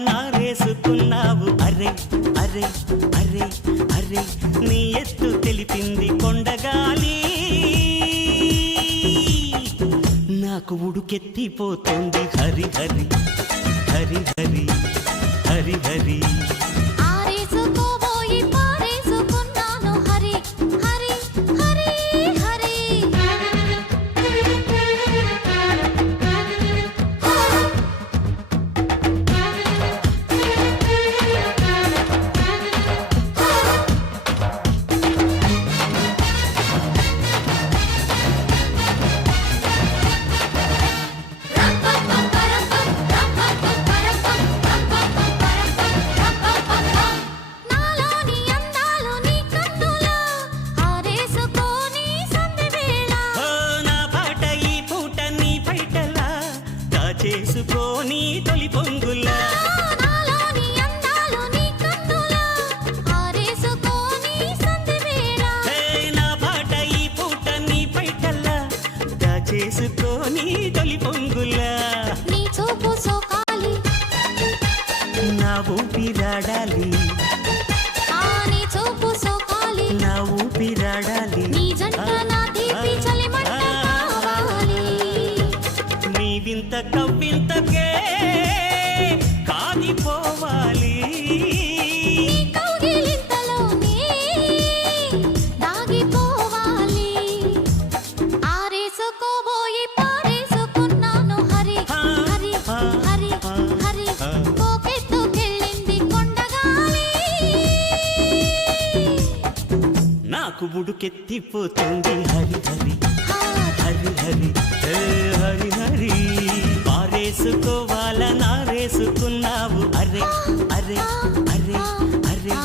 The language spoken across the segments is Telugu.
నారేసుకున్నావు అరే అరే అరే అరే నీ ఎత్తు తెలిపింది కొండగాలి నాకు ఉడుకెత్తిపోతుంది హరి హరి హరి హరి హరి హరి చేసుకొని తొలి పొంగులా నా పాట ఈ పూట నీ పైటల్లా దాచేసుకొని తొలి పొంగులా నీ చూపు సోకాలి నా ఊపిరాడాలి నీ చూపు సోకాలి నా ఊపిరాడాలి నీ జంట నా తీపి చలిమంట కావాలి నీ వింత కవ్వింతకే కాగిపోవాలి కౌగిలింతలోనే దాగిపోవాలి ఆరేసుకోబోయి పారేసుకున్నాను హరి హరి హరి హరి పోకెత్తుకెళ్ళింది కొండగాలి నాకు ఉడుకెత్తిపోతుంది హరి హరి హరి హరి హరి హరి పారేసుకోవాల నారేసుకున్నావు అరే అరే అరే అరే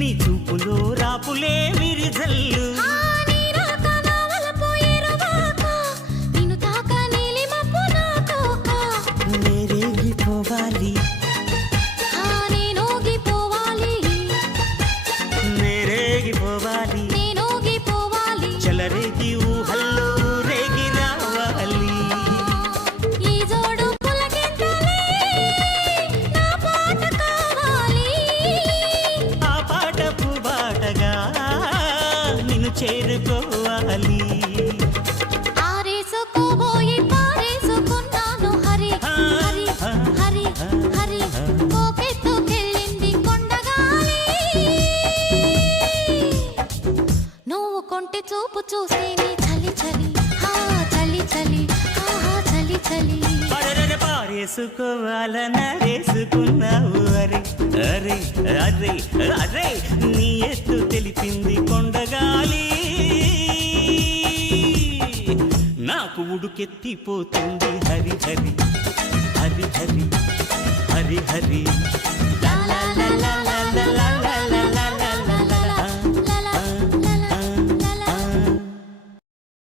నీ చూపులో రాపులే విరిజల్లు నేరేగిపోవాలి నేరేగిపోవాలి చలరేగి ఊహల్లో రేగి రావాలి ఈ జోడు పులకింతలే నా పాట కావాలి ఆ పాట పుబాటగా నిన్ను చేరుకోవాలి ఆరేసుకోబోయి పారేసుకున్నాను హరి హరి హరి హరి పోకెత్తుకెళ్ళింది కొండగాలి నువ్వు కొంటి చూపు చూసేని చలి చలి చలి చలి చలి చలి పారేసుకోవాల నరేసుకున్నావు అరే అరే అరే అరే నీ ఎత్తు తెలిపింది కొండగాలి నాకు ఉడుకెత్తిపోతుంది హరి హరి హరి హరి హరి హరి